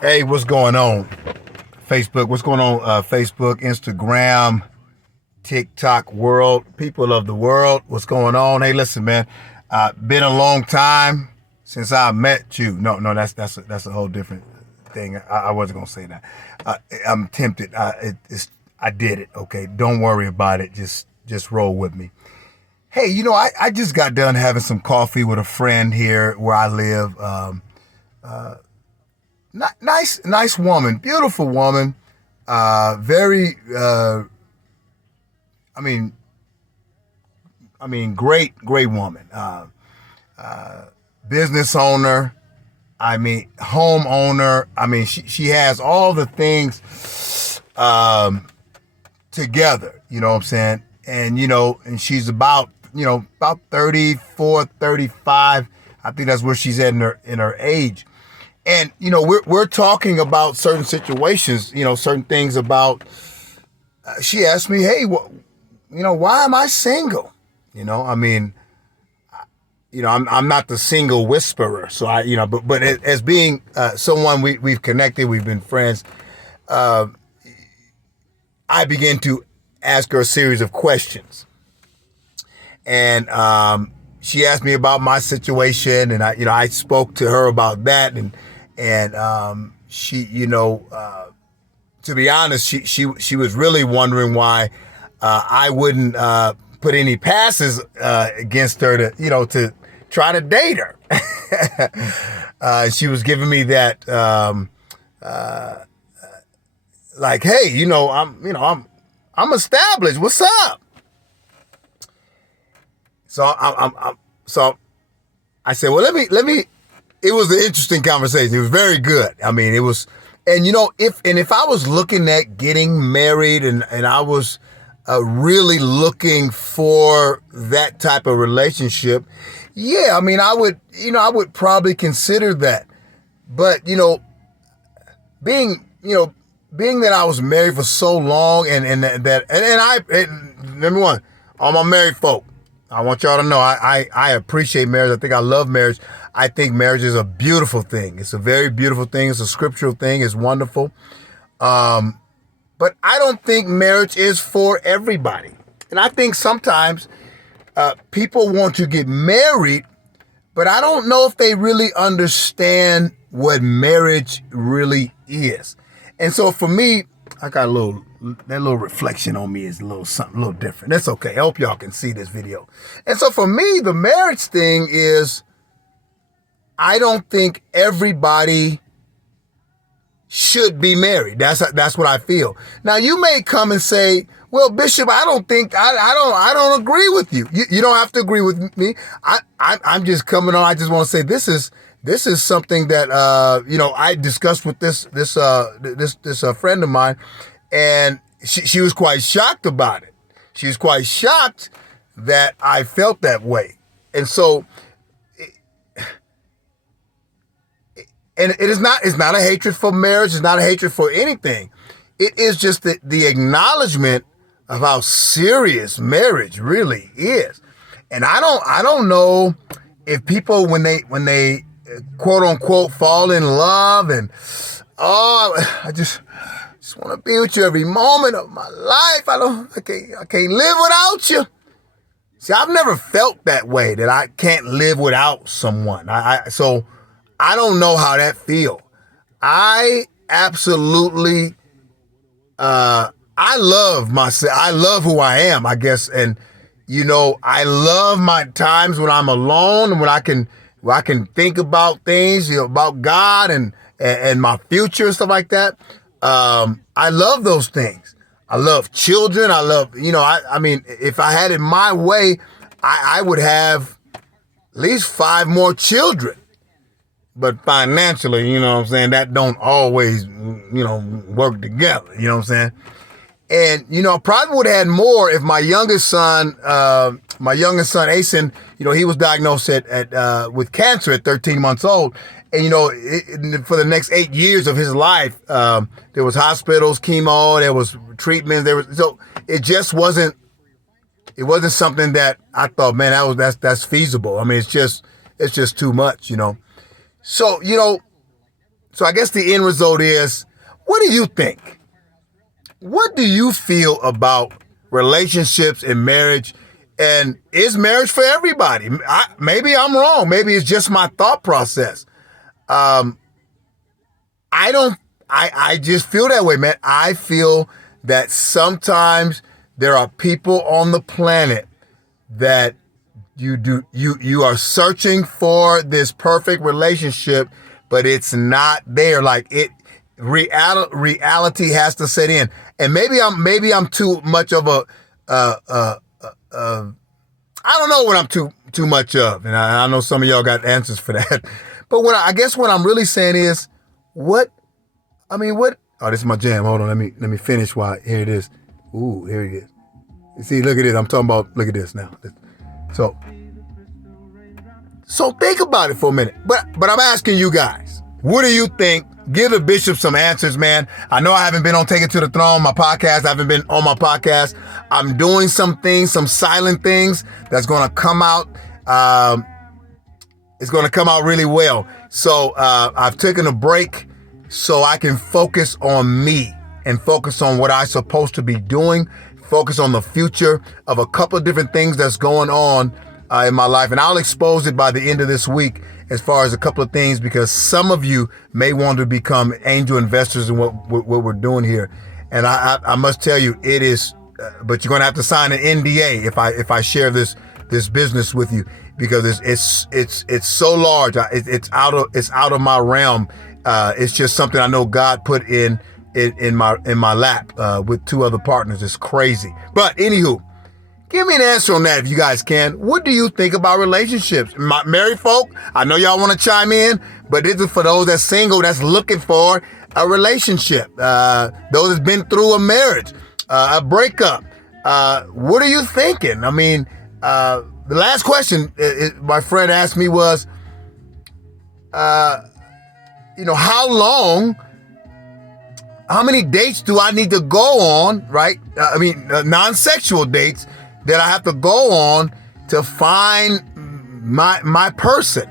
Hey, what's going on? Facebook, what's going on? Facebook, Instagram, TikTok world, people of the world, what's going on? Hey, listen, man. Been a long time since I met you. No, that's a whole different thing. I wasn't gonna say that. I'm tempted. I did it. Okay, don't worry about it. Just roll with me. Hey, I just got done having some coffee with a friend here where I live. Nice woman, beautiful woman. Very, I mean, great woman. Business owner. Homeowner. She has all the things together. You know what I'm saying? And she's about 34, 35. I think that's where she's at in her age. And we're talking about certain situations, certain things about. She asked me, "Hey, why am I single?" You know, I mean, I'm not the single whisperer, so but as being someone we've connected, we've been friends. Uh, I began to ask her a series of questions, and she asked me about my situation, and I spoke to her about that, and she, to be honest, she was really wondering why I wouldn't put any passes against her to try to date her. She was giving me that like, hey, I'm established. What's up? So I said, well, let me. It was an interesting conversation. It was very good. I mean, it was, and if I was looking at getting married and I was really looking for that type of relationship, yeah, I would probably consider that. But being being that I was married for so long, and number one, all my married folk, I want y'all to know I appreciate marriage. I think I love marriage. I think marriage is a beautiful thing. It's a very beautiful thing. It's a scriptural thing. It's wonderful. But I don't think marriage is for everybody. And I think sometimes people want to get married, but I don't know if they really understand what marriage really is. And so for me, I got that little reflection on me is a little something, a little different. That's okay. I hope y'all can see this video. And so for me, the marriage thing is, I don't think everybody should be married. That's what I feel. Now you may come and say, well, Bishop, I don't agree with you. You don't have to agree with me. I'm just coming on. I just want to say this is something that I discussed with this friend of mine, and she was quite shocked about it. She was quite shocked that I felt that way, and so. And it's not a hatred for marriage. It's not a hatred for anything. It is just the acknowledgement of how serious marriage really is. And I don't know if people when they quote unquote fall in love and I just want to be with you every moment of my life. I can't live without you. See, I've never felt that way, that I can't live without someone. So I don't know how that feel. I absolutely, I love myself. I love who I am, I guess. And, I love my times when I'm alone and when I can think about things, about God and my future and stuff like that. I love those things. I love children. I love, if I had it my way, I would have at least 5 more children. But financially, that don't always, work together. You know what I'm saying? And, I probably would have had more if my youngest son, Asen, he was diagnosed with cancer at 13 months old. And, for the next 8 years of his life, there was hospitals, chemo, there was treatments, so it just wasn't something that I thought, man, that's feasible. I mean, it's just too much, So, So I guess the end result is, what do you think? What do you feel about relationships and marriage? And is marriage for everybody? Maybe I'm wrong. Maybe it's just my thought process. I just feel that way, man. I feel that sometimes there are people on the planet that you are searching for this perfect relationship, but it's not there. Like reality has to set in. And maybe I'm too much of a I don't know what I'm too much of, and I know some of y'all got answers for that. But I guess what I'm really saying is, what? Oh, this is my jam. Hold on, let me finish. Here it is. Ooh, here it is. You see, look at this. I'm talking about. Look at this now. So think about it for a minute. But I'm asking you guys, what do you think? Give the bishop some answers, man. I know I haven't been on Take It to the Throne, my podcast. I haven't been on my podcast. I'm doing some things, some silent things that's going to come out. It's going to come out really well. So I've taken a break so I can focus on me and focus on what I'm supposed to be doing, focus on the future of a couple of different things that's going on in my life. And I'll expose it by the end of this week as far as a couple of things, because some of you may want to become angel investors in what we're doing here. And I must tell you, it is, but you're going to have to sign an NDA if I share this business with you, because it's so large. It's out of my realm. It's just something I know God put in my lap with two other partners. It's crazy. But anywho, give me an answer on that if you guys can. What do you think about relationships? Married folk, I know y'all want to chime in, but this is for those that's single, that's looking for a relationship. Those that's been through a marriage, a breakup. What are you thinking? I mean, the last question my friend asked me was, how many dates do I need to go on, right? Non-sexual dates that I have to go on to find my person.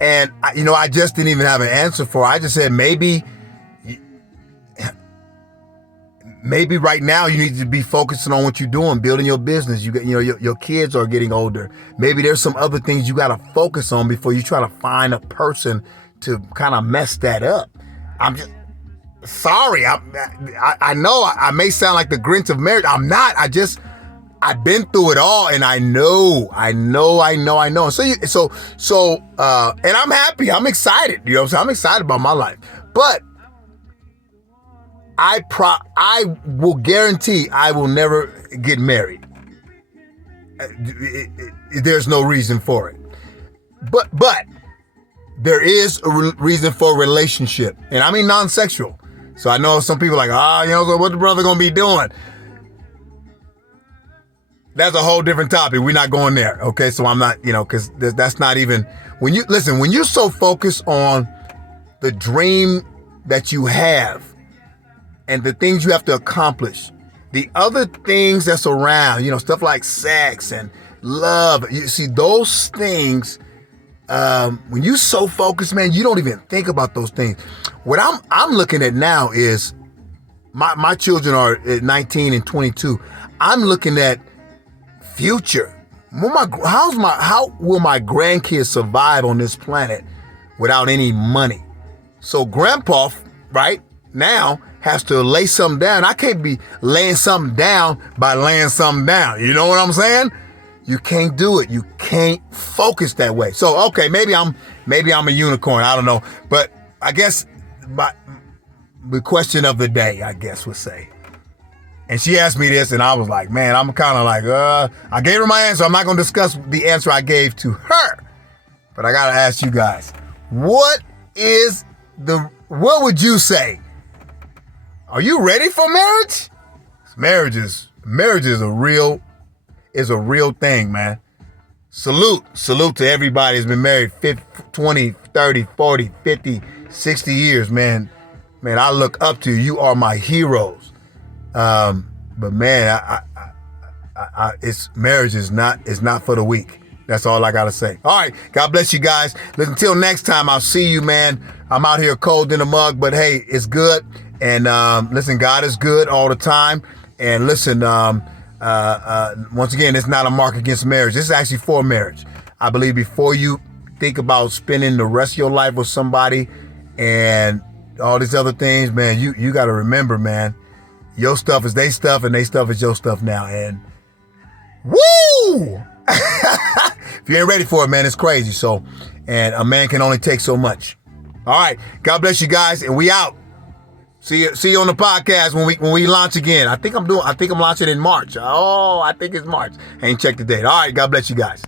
And, I just didn't even have an answer for it. I just said, maybe right now you need to be focusing on what you're doing, building your business. Your kids are getting older. Maybe there's some other things you got to focus on before you try to find a person to kind of mess that up. I'm just sorry. I know I may sound like the Grinch of marriage. I'm not. I've been through it all, and I know. So, and I'm happy. I'm excited. You know what I'm saying? I'm excited about my life. But I will guarantee I will never get married. There's no reason for it. But there is a reason for a relationship, and I mean non-sexual. So I know some people are like, so what the brother gonna be doing? That's a whole different topic. We're not going there. Okay. So I'm not, because that's not even, when you're so focused on the dream that you have and the things you have to accomplish, the other things that's around, stuff like sex and love, you see those things, when you're so focused, man, you don't even think about those things. What I'm looking at now is my children are at 19 and 22. I'm looking at future. How will my grandkids survive on this planet without any money? So grandpa, right now, has to lay something down. I can't be laying something down by laying something down. You know what I'm saying? You can't do it. You can't focus that way. So, okay, maybe I'm a unicorn. I don't know. But I guess the question of the day, I guess, would say. And she asked me this, and I was like, man, I'm kind of like, I gave her my answer. I'm not going to discuss the answer I gave to her. But I got to ask you guys, what would you say? Are you ready for marriage? Marriage is a real thing, man. Salute to everybody who's been married 20, 30, 40, 50, 60 years, man. Man, I look up to you. You are my heroes. But man, marriage is not for the weak. That's all I got to say. All right. God bless you guys. Listen, until next time, I'll see you, man. I'm out here cold in the mug, but hey, it's good. And listen, God is good all the time. And listen, once again, it's not a mark against marriage. This is actually for marriage. I believe before you think about spending the rest of your life with somebody and all these other things, man, you got to remember, man, your stuff is their stuff and their stuff is your stuff now. And woo! If you ain't ready for it, man, it's crazy. So, and a man can only take so much. All right. God bless you guys, and we out. See you on the podcast when we launch again. I think I'm launching in March. Oh, I think it's March. I ain't checked the date. All right. God bless you guys.